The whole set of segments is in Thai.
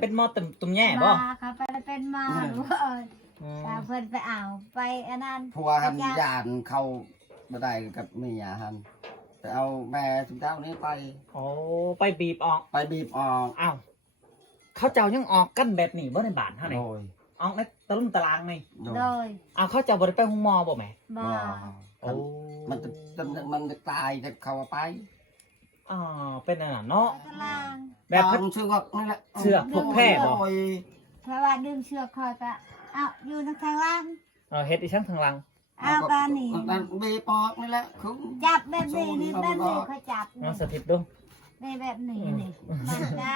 เป็นหมอตุ่มแย่บ่เขาไปเป็นหมอรู้แต่เพิ่นไปเอาไปอันนั้นผัวหันยานเขาบ่ได้กับเมียหันไปเอาแม่สุดเจ้านี้ไปโอ้ไปบีบออก ไปบีบออกอ้าวเขาเจ้ายังออกกันแบบนี้บ่ในบ้านเฮานี่ออกในตะลุ่มตารางนี่โดยเอาเขาเจ้าบ่ได้ไปห้องหมอบ่แม่บ่โอ้มันตายแต่เขาไปเป็นอันนั้นเนาะแบบเพิ่นเชือกนั่นแหละเชือกพวกแพร่บ่เพราะว่าดึงเชือกคอยก็เอาอยู่ทางล่างเฮ็ดอีช่างทางหลังเอากันนี่มันเบปอกนี่แหละคือจับแบบนี้นี่แบบนี้เขาจับเอาสถิตดูแบบนี้นี่มันจะ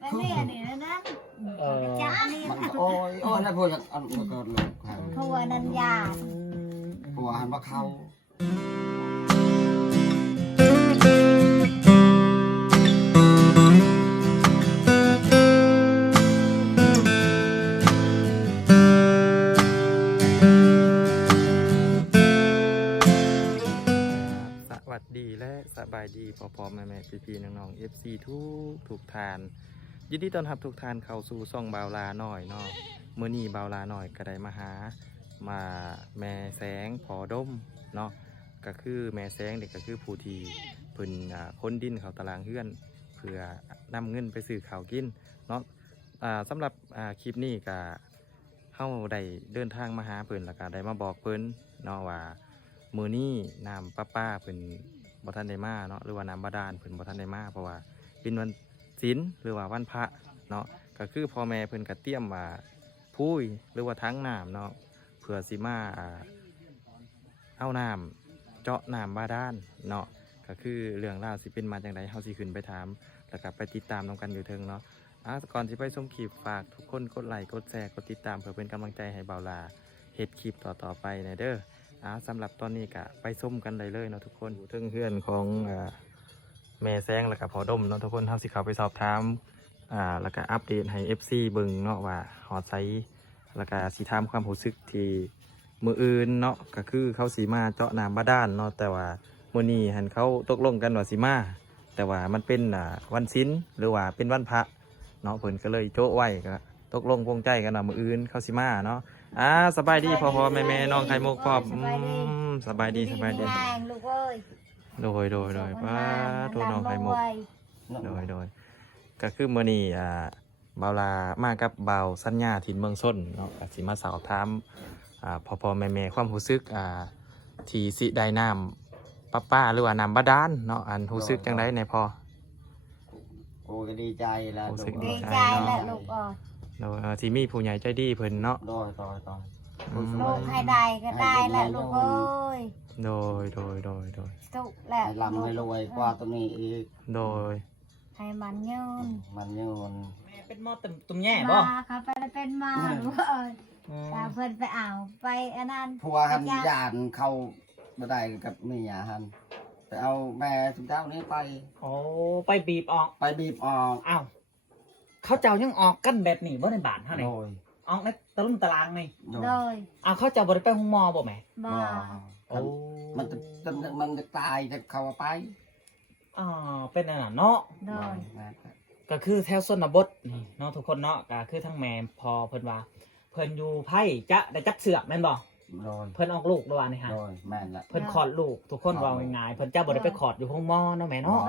แบบนี้นี่นะจับนี่โอ้ยแล้วพวกอันก็ลงผัวนันยาผัวหันว่าเขาสวัสดีและสบายดีพอๆแม่ๆพี่ๆน้องๆ FC ทุกทานยินดีต้อนรับทุกทานเข้าสู่ช่องบาวลาหน่อยเนาะมื้อนี้บาวลาหน่อยก็ได้มาแม่แสงพอดมเนาะก็คือแม่แสงเด็กก็คือผู้ที่เพิ่นพ้นดินเขาตารางเฮือนเพื่อนำเงินไปซื้อข้าวกินเนาะสำหรับคลิปนี้ก็เฮาได้เดินทางมาหาเพิ่นแล้วก็ได้มาบอกเพิ่นเนาะว่ามื้อนี้น้ำป้าเพิ่นบ่ทันได้มาเนาะหรือว่าน้ำบาดาลเพิ่นบ่ทันได้มาเพราะว่าเป็นวันศีลหรือว่าวันพระเนาะก็คือพ่อแม่เพิ่นก็เตรียมว่าพุ้ยหรือว่าทั้งน้ำเนาะเพื่อสิมาเอาน้ำเจาะน้ำบาดาลเนาะก็คือเรื่องราวสิเป็นมาจังไดเฮาสิขึ้นไปถามแล้วก็ไปติดตามนำกันอยู่เทิงเนาะก่อนสิไปชมคลิปฝากทุกคนกดไลค์กดแชร์กดติดตามเพื่อเป็นกำลังใจให้บ่าวลาเฮ็ดคลิปต่อไปนะเด้อสำหรับตอนนี้ก็ไปส้มกันเลยเนาะทุกคนถึงเพื่อนของแม่แซงแล้วก็พอดมเนาะทุกคนทำสิเขาไปสอบถามแล้วก็อัปเดตให้ FC เบิ่งเนาะว่าหอดไซแล้วก็สีถามความรู้สึกที่มืออื่นเนาะก็คือเขาสีมาเจาะน้ำบาดาลเนาะแต่ว่ามื้อนี้หันเขาตกลงกันว่าสีมาแต่ว่ามันเป็นวันศีลหรือว่าเป็นวันพระเนาะเพิ่นก็เลยโจ๊ะไว้ก็ตกลงปรงใจกันว่ามืออื่นเขาสีมาเนาะสบายดีพ่อแม่น้องไข่มุกพ่อสบายดีลูกเอ้ยโดยว่าตัวน้องไข่มุกโดยก็คือมื้อนี้บ่าวลามากับบ่าวสัญญาถิ่นเมืองส้นเนาะก็สิมาสอบถามพ่อแม่ความรู้สึกที่สิได้น้ำป้าหรือว่าน้ำบาดาลเนาะอันรู้สึกจังได๋ในพ่อโอ้ก็ดีใจแล้วดีใจแล้วลูกที่มีผู้ใหญ่ใจดีเพิ่นเนาะต่อลูกให้ได้ก็ได้แหละลูกเอ้ยโดยตุกแหละลำให้รวยกว่าตัวนี้อีกโดยให้มันยืนแม่เป็นหมอตุ่มแย่บ่เขาไปเป็นหมอรู้แต่เพิ่นไปเอาไปอันนั้นผัวหันยานเขาบ่ได้กับเมียหันไปเอาแม่สุดเจ้านี้ไปโอ้ไปบีบออกไปบีบออกอ้าวเขาเจ้ายังออกกันแบบนี้บ่ในบ้านเฮานี่ออกในตะลุ่มตารางนี่โดยเอาเขาเจ้าบ่ได้ไปห้องหมอบ่แม่บ่มันตายแต่เขาไปเป็นอันนั้นเนาะโดยก็คือแถวชนบทนี่เนาะทุกคนเนาะก็คือทั้งแม่พอเพิ่นว่าเพิ่นอยู่ไผจะได้จับเสือกแม่นบ่เพิ่นออกลูกแล้วว่านี่ฮะแม่นละเพิ่นคลอดลูกทุกคนว่าง่ายๆเพิ่นจะบ่ได้ไปคลอดอยู่ห้องหมอเนาะแม่เนาะ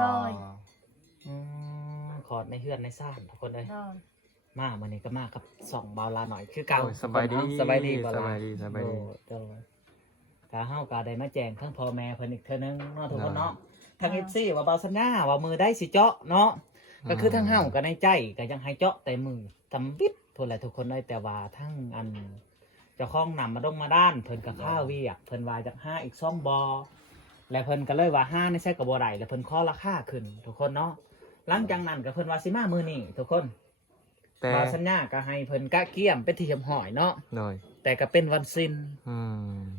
คลอดในเฮือนในซ่านทุกคนเลยมามื้อนี้ก็มากับ2บ่าวลาหน่อยคือเก่าสบายดีบ่าวลาก็เฮาก็ได้มาแจ้งทั้งพ่อแม่เพิ่นอีกเทื่อนึงเนาะทุกคนเนาะทาง FC ว่าบ่าวสัญญาว่ามือได้สิเจาะเนาะก็คือทั้งเฮาก็ในใจก็ยังให้เจาะแต่มือทำบิดทั่วแหละทุกคนเลยแต่ว่าทั้งอันเจ้าของนำมาดงมาด้านเพิ่นก็ข้าวเวียกเพิ่นว่าจาก5อีก2บ่และเพิ่นก็เลยว่า5นี่ใช่ก็บ่ได้แล้วเพิ่นขอราคาขึ้นทุกคนเนาะหลังจากนั้นก็เพิ่นว่าสิมามื้อนี้ทุกคนบ่าวสัญญาก็ให้เพิ่นกะเกี่ยมเป็นที่เรียบร้อยเนาะแต่ก็เป็นวันศีล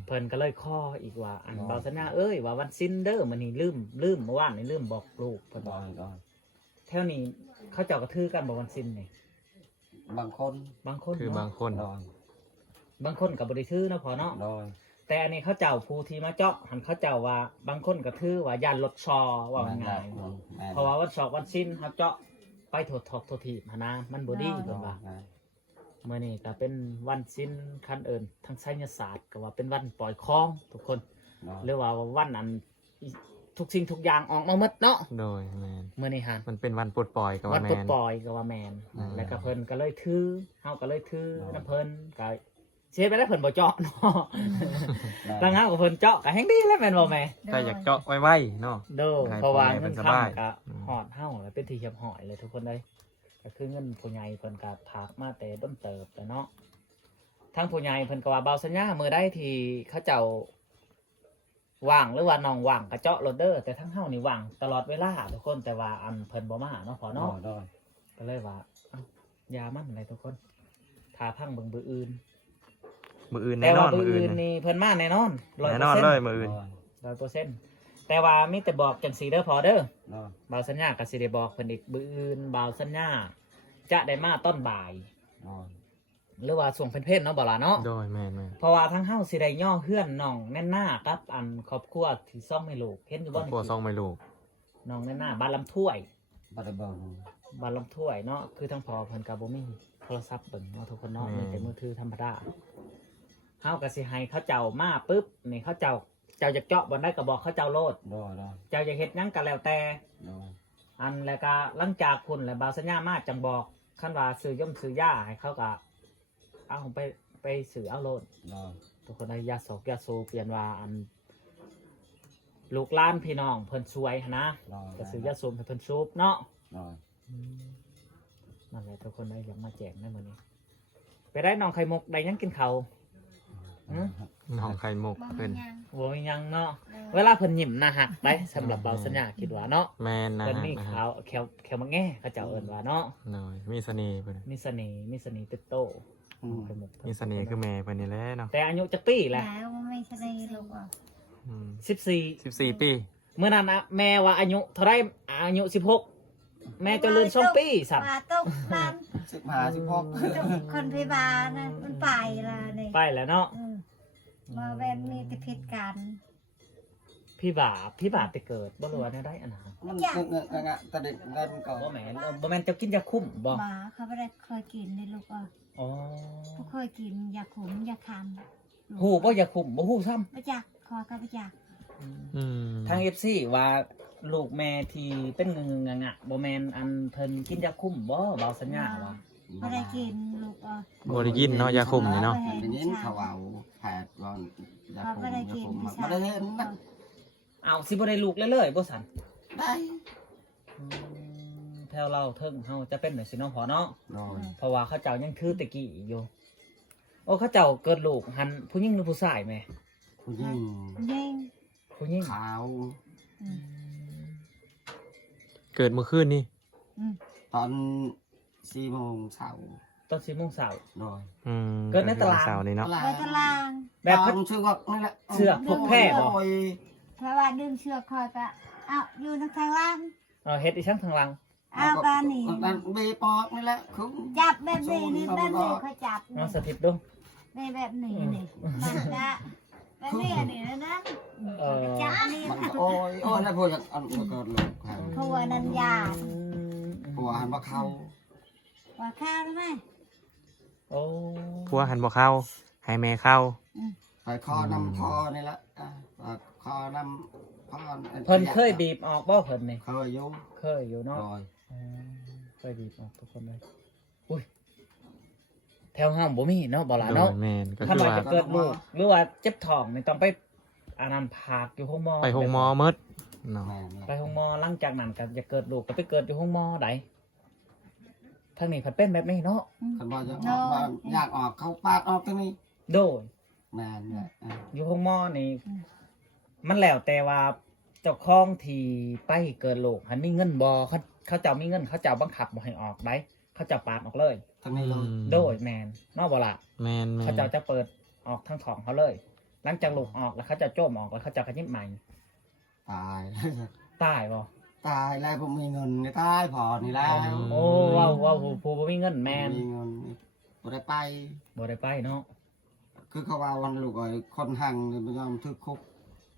เพิ่นก็เลยขออีกว่าอันบ่าวสัญญาเอ้ยว่าวันศีลเด้อมื้อนี้ลืมเมื่อวานนี่ลืมบอกลูกเพิ่นบอกแถวนี้เขาเจ้าก็ถือกันบ่วันศีลนี่บางคนคือบางคนก็บ่ได้ถือเนาะพอเนาะแต่อันนี้เขาเจ้าผู้ที่มาเจาะหันเขาเจ้าว่าบางคนก็ถือว่าย่านรถชอว่าง่ายเพราะว่าวันศอกวันศีลเฮาเจาะไป ไปโทษทอกโทษทีหนนะมันบ่ดีเพิ่นว่ามื้อนี้ก็เป็นวันสิ้นคันเอิ้นทางไสยศาสตร์ก็ว่าเป็นวันปล่อยของทุกคนหรือว่าวันอันทุกสิ่งทุกอย่างออกมาหมดเนาะ โดยแมน มื้อนี้หั่น มันเป็นวันปลดปล่อยกับ วั ว่าน แม ปลด น ปล่อยก็ว่าแม่นแล้วก็เพิ่นก็เลยถือเฮาก็เลยถือน้ำเพิ่นก็สิเฮ็ดไปได้เพิ่นบ่เจาะเนาะทางเฮาก็เพิ่นเจาะก็แฮงดีแล้วแม่นบ่แม่ ถ้าอยากเจาะไว้ๆเนาะ เด้อ ให้ เพราะว่า พ่อแม่ เงิน เพิ่นส ค้ำ บาย ก็หอดเฮาแล้วเป็นที่เหียบหอยเลยทุกคนเลยก็คือเงินผู้ใหญ่เพิ่นก็ฝากมาแต่ต้นเติบแต่เนาะทางผู้ใหญ่เพิ่นก็ว่าเบาสัญญามื้อใดที่เขาเจ้าว่างหรือว่าน้องว่างก็เจาะโลดเด้อแต่ทั้งเฮานี่ว่างตลอดเวลาทุกคนแต่ว่าอันเพิ่นบ่มาเนาะพอเนาะก็เลยว่าเอ้ายามันอะไรทุกคนถ้าพังเบิ่งบื้ออื่น มืออื่น แต่ แน่น ว่า อน บื้ มื อ ออื่ อื่ น นนี่เพิ่นมาแน่นอน แน่นอนเลยมืออื่น 100%แต่ว่ามีแต่บอกจังซี่เด้อพอเด้อ บ่าวสัญญากับสิได้บอกเพิ่นอีกบื้ออื่นบ่าวสัญญาจะได้มาต้นบ่าย หรือว่าส่วงเพ่นๆเนาะบ่ล่ะเนาะ โดยแมน เพราะว่าทั้งเฮาสิได้ย่อเฮือนน้องแน่นหน้ากับอันครอบครัวที่ซ่องไม่ลูกเห็นอยู่ คร บ่ อบครัวซองไม่ลูก น้องแน่นหน้าบ้านลำถ้วย บัดเบิ่ง บ้านลำถ้วยเนาะคือทั้งพอเพิ่นก็บ่มีโทรศัพท์เบิ่งเนาะทุกคนเนาะมีแต่มือถือธรรมดาเฮาก็สิให้เขาเจ้ามาปึ๊บนี่เขาเจ้าอยากเจาะบ่ได้ก็บอกเขาเจ้าโลดเจ้าอยากเฮ็ดหยังก็แล้วแต่อันแล้วก็หลังจากพุ่นแล้วบ่าวสัญญามาจังบอกคันว่าซื้อย่อมซื้อยาให้เขาก็เอาไปซื้อเอาโลดทุกคนได้ยาสอกยาสูบเปลี่ยนว่าอันลูกหลานพี่น้องเพิ่นช่วยหั้นนะก็ซื้อยาสูบให้เพิ่นสูบเนาะนั่นแหละทุกคนได้อยากมาแจกในมื้อนี้ไปได้น้องไข่มุกได้ยังกินข้าวหือ น้องไข่มุก บ่ เพิ่น มีหยัง บ่มีหยังเนาะเวลาเพิ่นยิ้มหน้าหักได้สำหรับเบาสัญญาคิดว่าเนาะ แมนนะ เพิ่น ฮะ มีขาวแควมังแง่เขาเจ้าเอิ้นว่าเนาะ โดยมีเสน่ห์เพิ่น มีเสน่ห์ติดโตไข่มุก มีเสน่ห์คือแม่เพิ่นนี่แหละเนาะ แต่อายุจักปีแหละ แล้วไม่ใช่ได้ลูกอ่ะ 14 14 ปี เมื่อนั้นนะแม่ว่าอายุเท่าไรอายุ16แม่จะเลื่อน2 ปีสัตว์ มาตกบ้าน 15 คนพยาบาลนะมันไปละนี่ ไปแล้วเนาะ มาแบบมีแต่พิษกัน พี่บาปไปเกิดบ่รู้ว่าแนวใดอันน่ะ มันตะเด็กได้มันก็ บ่แม่นบ่แม่นจะกินยาคุมบ่ หมาเขาไม่ได้เคยกินเลยลูกอ่ะ อ๋อ เขาเคยกินยาขมยาคัน ฮู้บ่ยาคุมบ่ฮู้ซ้ำ ไม่จักคอก็ไม่จัก ทาง FC ว่าลูกแม่ที่เป็นงึงๆงะบ่แม่นอันเพิ่นกินยาคุมบ่เบาสัญญาว่า ไม่ได้กินลูกอ่ะ บ่ได้ยินเนาะยาคุมนี่เนาะ เป็นยินเขาเอาแผดก่อนยา เขา คุม ไม่ได้ ยา กิน คุม พี่ มา ชาย ได้เห็นนะ อ้าวสิบ่ได้ลูกเลยบ่สัน ได้ แถวเราเทิงเฮาจะเป็นแบบสิเนาะพอเนาะ โดย เพราะว่าเขาเจ้ายังคือตะกี้อยู่โอ้เขาเจ้าเกิดลูกหันผู้หญิงหรือผู้ชายแม่ ผู้หญิง ยิง ผู้หญิง ขาว เกิดเมื่อคืนนี่ ตอน4 โมงเช้า ตอน4 โมงเช้า โดย เกิดในตลาด เสาร์นี่เนาะ ไปตาราง แบบ ตอนเชือกนี่แหละ เชือกพกแพร่บ่ โอ้ย เพราะว่าดึงเชือกคอยก็เอาอยู่ทางล่าง เฮ็ดอีช่างทางหลัง เอาปลาหนี นั่นเบปอกนี่แหละคุ้ม จับแบบนี้นี่แบบนี้เขาจับ เนาะสถิตดู ในแบบนี้นี่มันจะแบบนี้นี่นะจับนี่ มันก็โอ้ยโอ้ยแล้วพวกอันก็ลงครับ เพราะว่านันยา พวกหันมาเข้า ว่าข้าวได้ไหม โอ้ ผัวหันบ่เข้าให้แม่เข้า ไปคอนำพอนี่แหละคอนำพอ เพิ่นเคยบีบออกบ่เพิ่นนี่ เคยอยู่ เคยอยู่เนาะ โดย เคยบีบออกทุกคนเลยอุ้ยแถวห้างบ่มีเนาะบ่ล่ะ โด เนาะ ยแม่นก็ ถ้า คือ ว่า ว่า จะเกิดลูกหรือว่าเจ็บท้องนี่ต้องไปอานันพากอยู่ห้องหมอ ไปโรงหมอหมดเนาะ แม่ ไปห้องหมอหลังจากนั้นก็จะเกิดลูกก็ไปเกิดอยู่ห้องหมอใดทางนี้เพิ่นเป็นแบบนี้เนาะ คันบอกจะออกอยากออกเขาปาดออกตรงนี้ โดย แม่เนี่ย อยู่ห้องหมอนี่มันแล้วแต่ว่าเจ้าของที่ไปเกิดลูกหันมีเงินบ่เขาเจ้ามีเงินเขาเจ้าบังคับบ่ให้ออกได้เขาเจ้าปาดออกเลย ทางนี้เลย โดยแมนเนาะบ่ล่ะ แม่น เขาเจ้าจะเปิดออกทั้งท้องเขาเลย หลังจากลูกออกแล้วเขาจะโจมออกแล้วเขาจะขยิบใหม่ ตาย ตายบ่ ตายแล้วผมมีเงินในใต้พอนี่แล้ว โอ้ว้าวผู้บ่มีเงินแมน มีเงินบ่ได้ไป บ่ได้ไปเนาะ คือเขาว่าวันลูกไอ้คนหังนี่มันยอมทึกคุก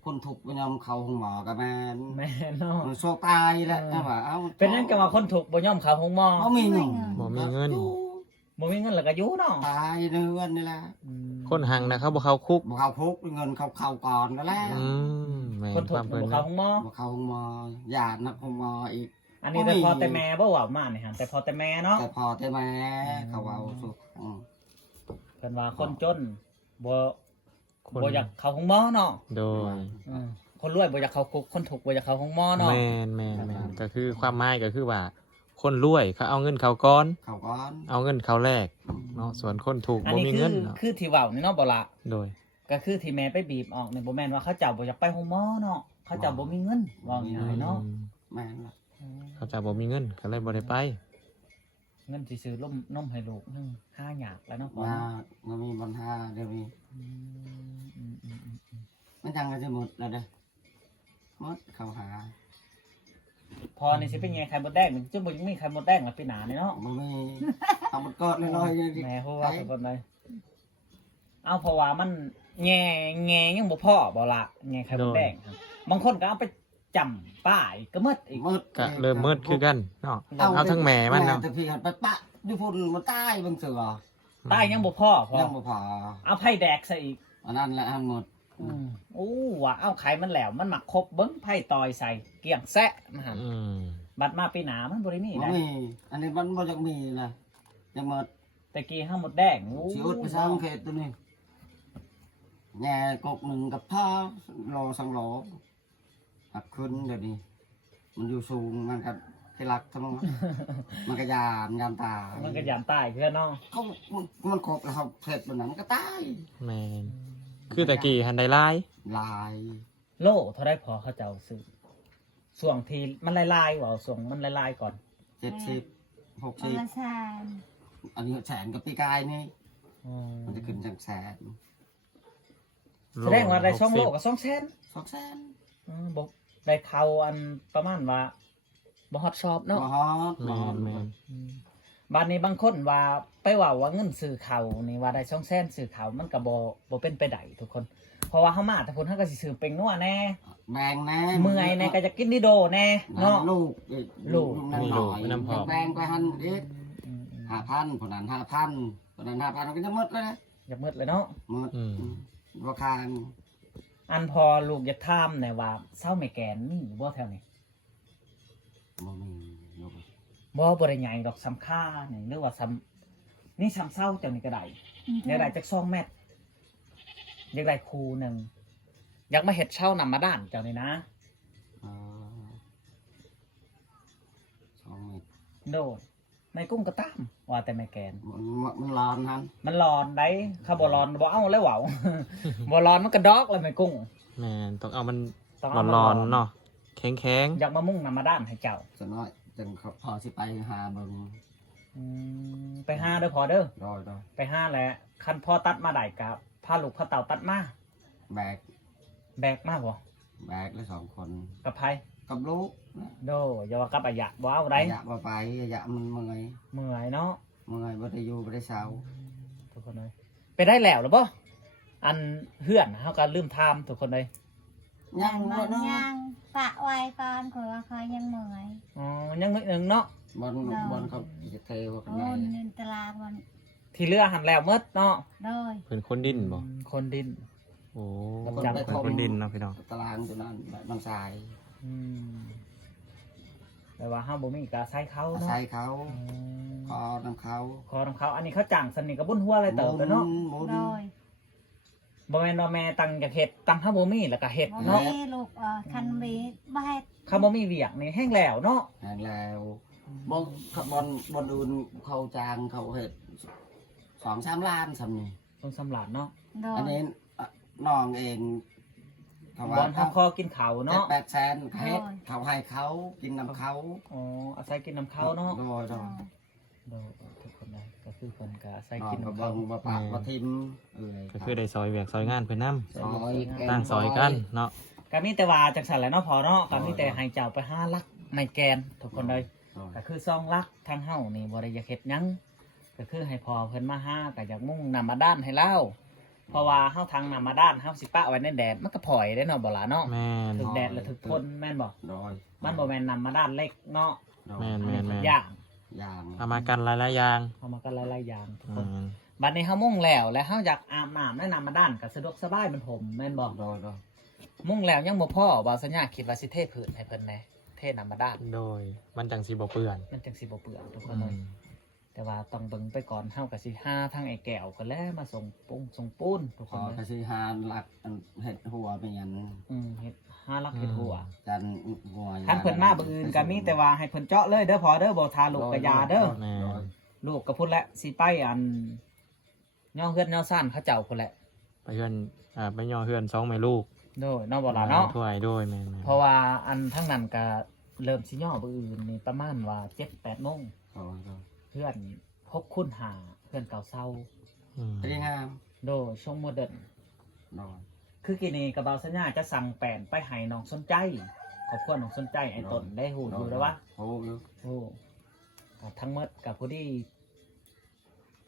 คนถูกไปยอมเขาหงหมอกับแม่น แม่เนาะ มันโซตายแหละนะว่าเอา เป็นนั่นจะว่าคนถูกบ่ยอมเขาหงหมอ เขามีหนุ่ม บ่มีเงิน บ่มีเงินแล้วก็อยู่เนาะ ตายในเรือนนี่แหละ คนหังนะเขาบ่เข้าคุก บอกเขาคุกเงินเขาก่อนก็แล้ว อืมแม่น คนถู ค ก วาม บ่ เพิ่น เขา นะ หงหมอ บอกเขาหงหมอญาตินักหงหมออีก อันนี้แต่พอแต่แม่บ่เว้ามานี่ฮะแต่พอแต่แม่เนาะ แต่พอแต่แม่เขาเอาสุด เพิ่นว่าคนจนบ่ คน บ่อยากเข้าหงหมอเนาะ โดย คนรวยบ่อยากเข้าคุกคนถูกบ่อยากเข้าหงหมอเนาะ แม่นแม่นแม่นก็คือความหมายก็คือว่า คนรวยเขาเอาเงินเขาก้อน เขาก้อน เอาเงินเขาแลกเนาะส่วนคนถูก อัน บ่ นี้ มี คื เงิ อน เนาะ คือที่เว้านี่เนาะบ่ละ โดย ก็คือที่แม่ไปบีบออกนี่บ่แม่นว่าเขาเจ้าบ่อยากไปหงหมอเนาะเขาเจ้าบ่มีเงินว่าง่ายๆเนาะ แม่ละ เขาจะบ่มีเงินก็เลยบ่ได้ไป เงินสิซื้อนมให้ลูกนึงห้าหยากแล้วเนาะพ่อ มา เนาะ มันมีปัญหาเดี๋ยวนี้ อืม มันจังกันจะหมดแล้วเด้อหมดเขาหา พอนี่สิเป็นไงไข่มดแดงมันจะบ่ยังมีไข่มดแดงละปีหน้านี่เนาะ บ่มีเอาหมดกอดลอยๆอย่างนี้ แม่ฮู้ว่าทุกคนเลยเอาเพราะว่ามันแง่ยังบ่พอบ่ละแง่ไข่มดแดงครับบางคนก็เอาไปจำป้ายก็หมดอีก หมด ก็เริ่มมืดคือกันเนาะเอาทั้งแม่มันเนาะ แต่พี่หันไปปะอยู่พุ่นมาใต้บางเสือ ป้ายยังบ่พอพอ ยังบ่พอ เอาไผ่แดกซะอีก อันนั้นแหละทั้งหมด โอ้ว่าเอาไข่มันแล้วมันหมักครบเบิ้งไผ่ตอยใส่เกี่ยงแซะนะฮะ อืม บัดมาปีหนามันบ่ได้มี บ่ นะ มีอันนี้มันบ่จักมีนะยังหมด แต่กี้ห้าหมดแดงโอ้ สิอุดไปสร้างเขตตัวนี้แง่กกหนึ่งกับผ้าโลสองโลหักขึ้นเดี๋ยวนี้มันอยู่สูงมันกับที่รักทั้งนั้นมันก็ยามตาย มันก็ยามตายเพื่อนเนาะ เขามันกบแล้วเขาเผ็ดแบบนั้นมันก็ตาย แม่นคือตะกี้หันได้หลาย ลาย โลเท่าได้พอเขาเจ้าซื้อส่วงทีมันลายๆว่าส่วงมันลายๆก่อน 70 คน 60 ละชาน อันนี้แสนกับปีกายนี่ อ๋อ มันจะขึ้นจากแสน แสดงว่าได้ช่องโลกับ200,000 2 แสน บ่ได้เขาอันประมาณว่าบ่ฮอตชอบเนาะ บ่ฮอด แม่นแม่น บัดนี้บางคนว่าไปว่าเงินซื้อเขานี่ว่าได้200,000ซื้อเขามันก็บ่เป็นไปได้ทุกคน เพราะว่าเฮามาแต่พุ่นเฮาก็สิซื้อเป็งนัวแน่ แบ่งแน่ เมื่อยแน่ก็จะกินดิโดแน่เนาะ ลูกอีก ลูก นั่นหน่อยแบ่งไปหันอีก 5,000คนนั้น5,000คนนั้น5,000มันก็จะหมดแล้วนะ อยากมืดเลยเนาะ หมดราคา อันพอลูกอยากถามแน่ว่าเศร้าไม่แกนมีบ่แถวนี้ บ่มีลูก บ่ได้ใหญ่ดอกซ้ำค่านี่หรือว่าซ้ำนี่ซ้ำเศร้าจังนี่ก็ได้อยากได้จัก2 เม็ดอยากได้คูหนึงอยากมาเฮ็ดเช่านำมาด้านเจ้านี่นะ 2 เม็ด โดดในกุ้งก็ตามว่าแต่ไม่แกน มันร้อนฮัน มันร้อนได้ข้าบ่ร้อนบ่เอาแล้วเว้า บ่ร้อนมันก็ดอกแล้วไม่กุ้ง แม่นต้องเอามัน ต้องเอามา ร้อนๆเนาะแข็ง อยากมามุ่งนำมาด้านให้เจ้า จะน้อยจังพอสิไปหาเบิ่ง ไปหาเด้อพอเด้อ รอย ไปหาแหละคันพ่อตัดมาได้กับพาลูกพาเต่าตัดมา แบก แบกมาบ่ แบกแล้ว2 คน กับไผ กับลูก โดอย่าว่ากับอายะบ่เอาได้ อยากมาไปอยากมันเมื่อย เมื่อยเนาะ บ่ได้อยู่บ่ได้เช้า ทุกคนเลยไปได้แล้วหรือบ่อันเฮือนเฮาก็ลืมถามทุกคนเลย ยัง บา บ่ ง เนาะ ยังปะไว้ก่อนคือว่าเขายังเหนื่อย อ๋อยังนิดนึงเนาะ บอลเขาจะเทว่าเป็น โอ้ ไง นินตลาดมัน ที่เรือหันแล้วหมดเนาะ โดย ๆเพิ่นคนดินบ่ คนดิน โอ้ จำ เพิ่นคนดินเนาะพี่น้อง ตารางตัวนั้นบางสาย อืมแต่ว่าเฮาบ่มีก็ใช้เขาเนาะ ใส่เขา อืม คอน้ำเขา ขอของเขาอันนี้เขาจ้างสนิทกับบุญหัวอะไรเติบแล้วเนาะ หมุน โดย บ่แม่นว่าแม่ตังจากเฮ็ดตังเฮาบ่มีแล้วก็เฮ็ด บ่ เนาะ มีลูกคันมีบ่ให้ เขาบ่มีเวียกนี่แห้งแล้วเนาะ แห้งแล้วบอลบอลอื่นเขาจางเขาเห็ด2-3 ล้านสำนี่ ต้องสำลาญเนาะ โด อัน ย นี้น้องเองเขา บ ว่า อลทับคอกินเขาวเนาะ 8 แสนเฮ็ดเขาให้เขากินน้ำเขา อ๋ออาศัยกินน้ำเขาเนาะ โดย โดทุกคนได้ก็คือเพิ่นก็อาศัย น้อง กิน ก็ น้ำ เบิ่ เขา งมาปากมาทิมเอ้ย ก็คือได้ซอยเวียกซอยงานเพิ่นนำ ซอยแก ตั้งซอยกันเนาะ ก็มีแต่ว่าจังซั่นแหละเนาะพอเนาะก็มีแต่ให้เจ้าไปหาลักไม่แกนทุกคนเลย ก็คือซองลักทางเฮานี่บ่ได้อยากเฮ็ดหยังก็คือให้พอเพิ่นมาหาก็อยากมุ่งนำมาด้านให้เล่า เพราะว่าเฮาทางนำมาด้านเฮาสิปะไว้ในแดดมันก็พลอยได้เนาะบ่ล่ะเนาะ แม่น ถึงแดดแล้วถึงพ่นแม่นบ่ โดย มันบ่แม่นนำมาด้านเล็กเนาะ โดย แม่น อัน แม่ นี้ น ทุ แม่ ก น อย่าง อย่าง เอามากันหลายๆอย่าง เอามากันหลายๆอย่างทุกคน แม่น บัดนี้เฮามุ่งแล้วและเฮาอยากอาบน้ำแนะนำมาด้านก็สะดวกสบายมันผมแม่นบ่ โดยโดย มุ่งแล้วยังบ่พอบ่สัญญาคิดว่าสิเทผืนให้เพิ่นแหน่เทนำมาด้าน โดยมันจังสิบ่เปื้อน มันจังสิบ่เปื้อนทุกค อื นเลย ม แต่ว่าต้องเบิ่งไปก่อนเฮาก็สิหาทางไอ้แก้วก็แล้วมาส่งปุ้งส่งปูนทุก พ ค อน เลย กระสีหาหลักอันเห็ดหัวเป็นอย่างนั้น เฮ็ดหาลักเฮ็ดหัว จันหัว คันเพิ่นมาบ่อื่นก็มีแต่ว่าให้เพิ่นเจาะเลยเด้อพอเด้อบ่ทาลูกกะยาเด้อ โดย ลูกก็พุ่นแหละสิไปอันย่อเฮือนย่อซ่านเขาเจ้าพุ่นแหละ ไปเฮือนไปย่อเฮือน2แม่ลูก โดยเนาะบ่ล่ะเนาะ ถ้วยโดยแม่นๆ เพราะว่าอันทั้งนั้นก็เริ่มสิย่อบ่อื่นนี่ประมาณว่า 7-8 โมง โดยโดย เพื่อน6คูณ5เพื่อนเก่าเซา อืม เป็นงาม โดยช่วงโมเดิร์น โดย คือกินี่กระเบาสัญญาจะสั่งแปลนไปให้น้องสนใจขอบคุณน้องสนใจไอ้ตนได้หูอยู่แล้ววะ โอ้ย โอ้ก็ทั้งหมดกับผู้ที่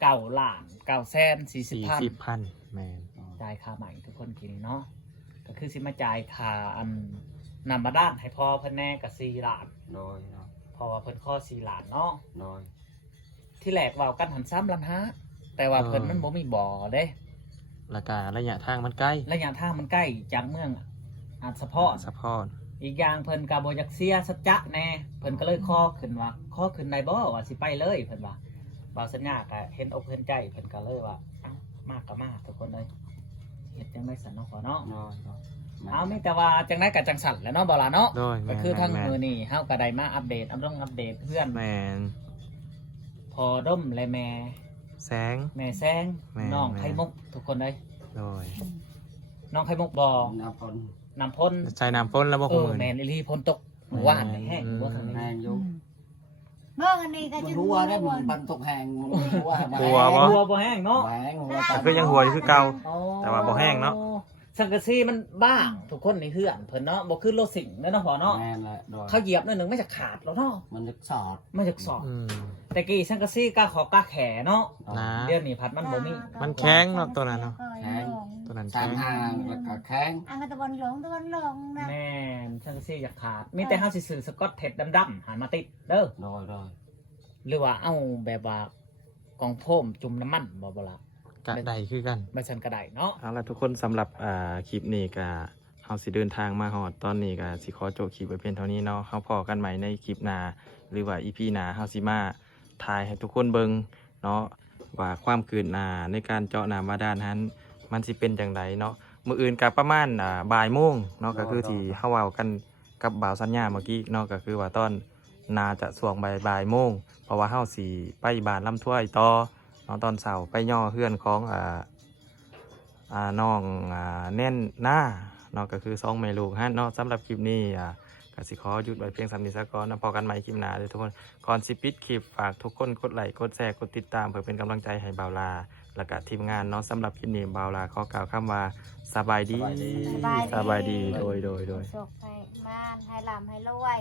9,940,000 40,000แม่น จ่ายค่าใหม่ทุกคนกินเนาะก็คือสิมาจ่ายค่าอันนำมาด้านให้พ่อเพิ่นแน่กับ4 ล้าน โดยโดย เพราะว่าเพิ่นข้อ4 ล้านเนาะ โดย ที่แรกเว้ากันหัน3 ล้านห้าแต่ว่าเพิ่นมันบ่มีบ่อเด้ แล้วก็ระยะทางมันใกล้ ระยะทางมันใกล้จากเมืองอาจสะพอ ซัพพอร์ต อีกอย่างเพิ่นก็บ่อยากเสียสัจจะแน่เพิ่นก็เลยข้อขึ้นว่าข้อขึ้นได้บ่ว่าสิไปเลยเพิ่นว่าบ่าวสัญญาก็เห็นอกเห็นใจเพิ่นก็เลยว่าเอ้ามากก็มาทุกคนเลยเฮ็ดจังได๋สั่นเนาะขอเนาะ โดยโดย เอามีแต่ว่าจังได๋ก็จังสั่นแหล้วเนาะบ่ล่ะเนาะ โดย ก็ แม่น คือทั้ง แม่น มื้อนี้เฮาก็ได้มาอัปเดตอัปเดตเพื่อน แม่น พอดมและแม่ แสง แม่แซง แม่ น้อง แม่ ไข่มุกทุกคนเลย โดย น้องไข่มุกบ่ น้ำพล น้ำพ่น ใช้น้ำพ่นแล้วบ่ เอ คุ อ มื้อ แม่ นี้ นอีหลีพ่นตกเมื่อวานนี่แห้งบ่ทางนี้ แหงอยู่ เมื่อวันนี้ก็ มัน จะ หัวได้มันบันตกแหงหัว หัวบ่ หัวบ่แห้งเนาะ แหงหัว ก็คือยังหัวอยู่คือเก่า แต่ว่าบ่แห้งเนาะ สังกะสีมันบ้างทุกคนในเฮือนเพิ่นเนาะบ่คือรถสิงห์เนาะพอเนาะ แม่นแหละโดย เขาเหยียบหน่อยหนึงไม่จะขาดแล้วเนาะ มันจะสอด ไม่จะสอบ อืม แต่กี้สังกะสีกล้าขอกล้าแขเนาะ นะ เดี๋ยวนี้พัดมันบ่มี มันแข็งเนาะตัวนั้นเนาะ ตัวนั้น สา แข็ ม ง หางแล้วก็แข้ง อันก็ตะวันหลงนะ แม่นสังกะสีอยากขาดมีแต่เฮาสิซื้อสกอตเทปดำๆหันมาติดเด้อ โดยโดย หรือว่าเอาแบบว่ากองโฟมจุ่มน้ำมันบ่ล่ะ กะได้คือกัน ไม่ซั่นก็ได้เนาะ เอาล่ะทุกคนสำหรับคลิปนี้ก็เฮาสิเดินทางมาฮอดตอนนี้ก็สิขอจบคลิปไว้เพียงเท่านี้เนาะเฮาพอกันใหม่ในคลิปหน้าหรือว่า EP หน้าเฮาสิมาถ่ายให้ทุกคนเบิ่งเนาะว่าความคืบหน้าในการเจาะน้ำบาดาลนั้นมันสิเป็นจังไดเนาะมื้ออื่นก็ประมาณบ่ายโมงเนาะก็คือที่เฮาเว้ากันกับบ่าวสัญญาเมื่อกี้เนาะก็คือว่าตอนน่าจะช่วงบ่ายโมงเพราะว่าเฮาสิไปบ้านลำถ้วยต่อเนาะตอนเช้าไปย่อเฮือนของน้องแน่นหน้าเนาะก็คือ2แม่ลูกฮะเนาะสำหรับคลิปนี้ก็สิขอหยุดไว้เพียงสำนี้ซะก่อนนะพอกันใหม่คลิปหน้าเด้อทุกคนก่อนสิปิดคลิปฝากทุกคนกดไลค์กดแชร์กดติดตามเพื่อเป็นกำลังใจให้บ่าวลาและก็ทีมงานเนาะสำหรับคลิปนี้บ่าวลาขอกล่าวคำว่าสบายดีโดย สุขไปบ้านให้ลำให้รวย